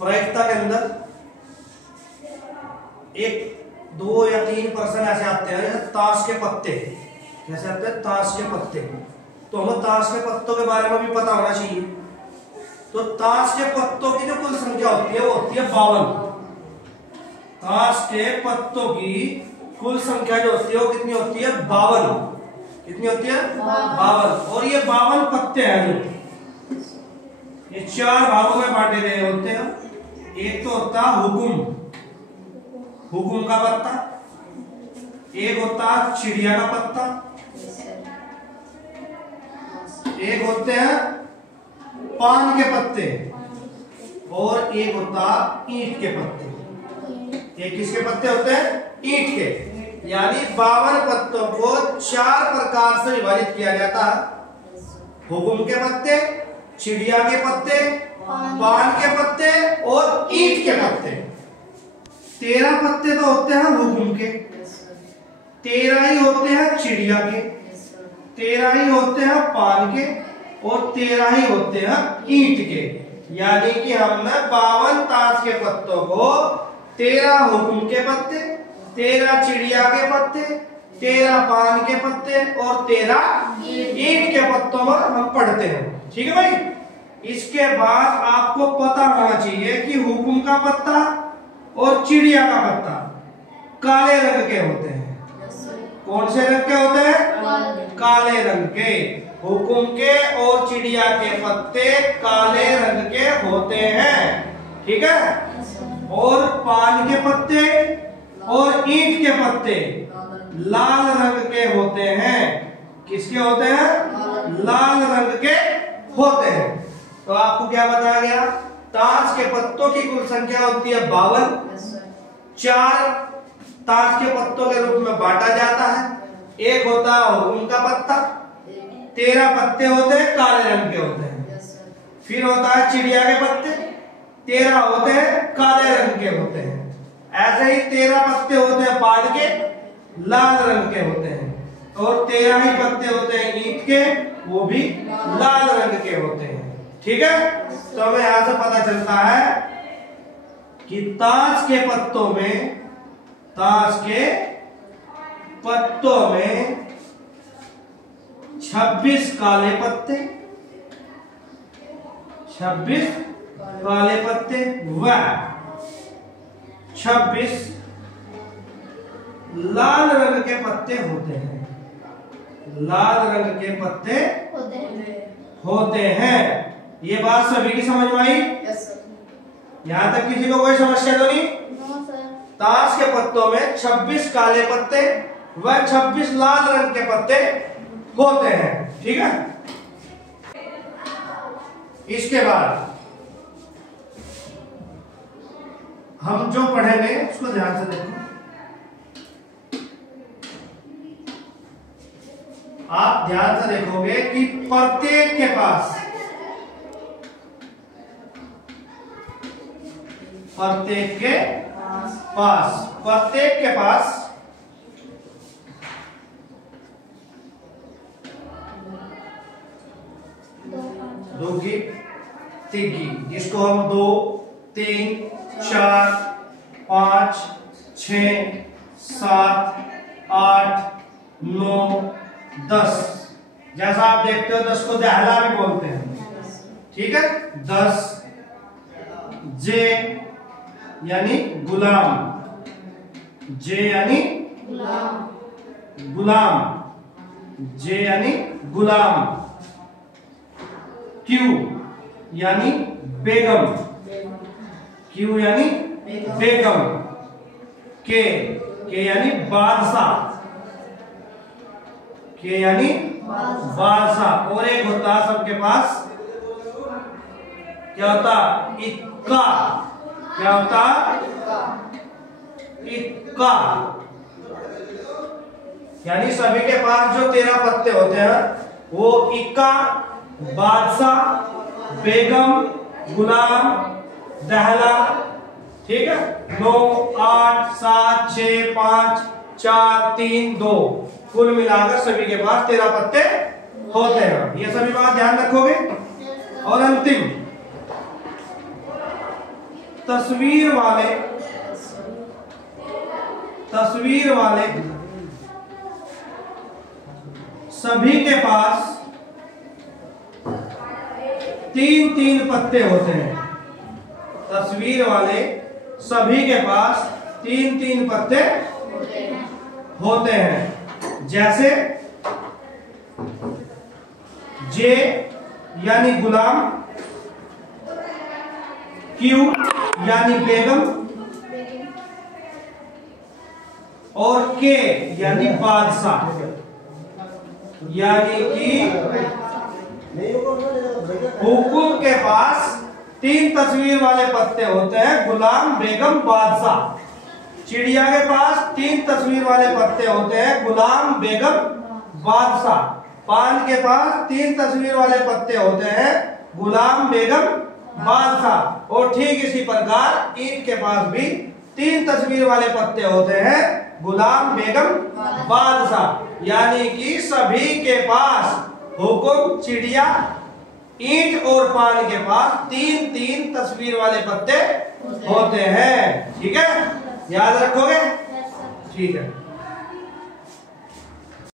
प्रायिकता के अंदर 1, 2 या 3% ऐसे आते हैं, जैसे ताश के पत्ते। कैसे आते हैं? ताश के पत्ते। तो हमें ताश के पत्तों के बारे में भी पता होना चाहिए। तो ताश के पत्तों की जो कुल संख्या होती है वो होती है 52। ताश के पत्तों की कुल संख्या जो होती है वो कितनी होती है? 52। कितनी होती है? 52। और ये 52 पत्ते हैं जो ये 4 भागों में बांटे गए होते हैं। एक तो होता है हुकुम का पत्ता, एक होता है चिड़िया का पत्ता, एक होते हैं पान के पत्ते, और एक होता है ईंट के पत्ते। एक किसके पत्ते होते हैं? ईंट के। यानी 52 पत्तों को 4 प्रकार से विभाजित किया जाता है। हुकुम के पत्ते, चिड़िया के पत्ते, पान के पत्ते और ईंट के पत्ते। 13 पत्ते तो होते हैं हुकुम के, 13 ही होते हैं चिड़िया के, 13 ही होते हैं पान के, और 13 ही होते हैं ईंट के। यानी कि हमने 52 ताश के पत्तों को 13 हुकुम के पत्ते, 13 चिड़िया के पत्ते, 13 पान के पत्ते और 13 ईंट के पत्तों में हम पढ़ते हैं। ठीक है भाई। इसके बाद आपको पता होना चाहिए कि हुकुम का पत्ता और चिड़िया का पत्ता काले रंग के होते हैं। कौन से रंग के होते हैं? काले रंग के। हुकुम के और चिड़िया के पत्ते काले रंग के होते हैं। ठीक है। और पान के पत्ते और ईंट के पत्ते लाल रंग के होते हैं। किसके होते हैं? लाल रंग के होते हैं। तो आपको क्या बताया गया? ताश के पत्तों की कुल संख्या होती है 52। 4 ताश के पत्तों के रूप में बांटा जाता है। एक होता है हुकुम का पत्ता, 13 पत्ते होते हैं, काले रंग के होते हैं। फिर होता है चिड़िया के पत्ते, 13 होते हैं, काले रंग के होते हैं। ऐसे ही 13 पत्ते होते हैं पान के, लाल रंग के होते हैं। और 13 ही पत्ते होते हैं ईंट के, वो भी लाल रंग के होते हैं। ठीक है। तो हमें यहां से पता चलता है कि ताश के पत्तों में 26 काले पत्ते, 26 काले पत्ते व 26 लाल रंग के पत्ते होते हैं। लाल रंग के पत्ते होते हैं। ये बात सभी की समझ में आई? यहां तक किसी को कोई समस्या तो नहीं? ताश के पत्तों में 26 काले पत्ते व 26 लाल रंग के पत्ते होते हैं। ठीक है। इसके बाद हम जो पढ़ेंगे उसको ध्यान से देखो। आप ध्यान से देखोगे कि प्रत्येक के पास दोगी तिग्गी, जिसको हम 2, 3, 4, 5, 6, 7, 8, 9, 10। जैसा आप देखते हो 10 को दहला भी बोलते हैं। ठीक है। 10 जे यानी गुलाम, जे यानी गुलाम, जे यानी गुलाम। क्यू यानी बेगम, क्यू यानी बेगम। के यानी बादशाह, के यानी बादशाह। और एक होता है सबके पास, क्या होता? इक्का। क्या होता? इक्का। यानी सभी के पास जो 13 पत्ते होते हैं वो इक्का, बादशाह, बेगम, गुलाम, दहला। ठीक है। 9, 8, 7, 6, 5, 4, 3, 2 कुल मिलाकर सभी के पास 13 पत्ते होते हैं। ये सभी बात ध्यान रखोगे। और अंतिम तस्वीर वाले सभी के पास 3-3 पत्ते होते हैं। तस्वीर वाले सभी के पास 3-3 पत्ते होते हैं। जैसे जे यानी गुलाम, क्यू यानी बेगम और के यानी बादशाह। यानी कि हुकुम के पास 3 तस्वीर वाले पत्ते होते हैं, गुलाम, बेगम, बादशाह। चिड़िया के पास 3 तस्वीर वाले पत्ते होते हैं, गुलाम, बेगम, बादशाह। पान के पास 3 तस्वीर वाले पत्ते होते हैं, गुलाम, बेगम, बादशाह। और ठीक इसी प्रकार ईंट के पास भी 3 तस्वीर वाले पत्ते होते हैं, गुलाम, बेगम, बादशाह। यानी कि सभी के पास हुकुम, चिड़िया, ईंट और पान के पास 3-3 तस्वीर वाले पत्ते होते हैं। ठीक है, याद रखोगे? ठीक है।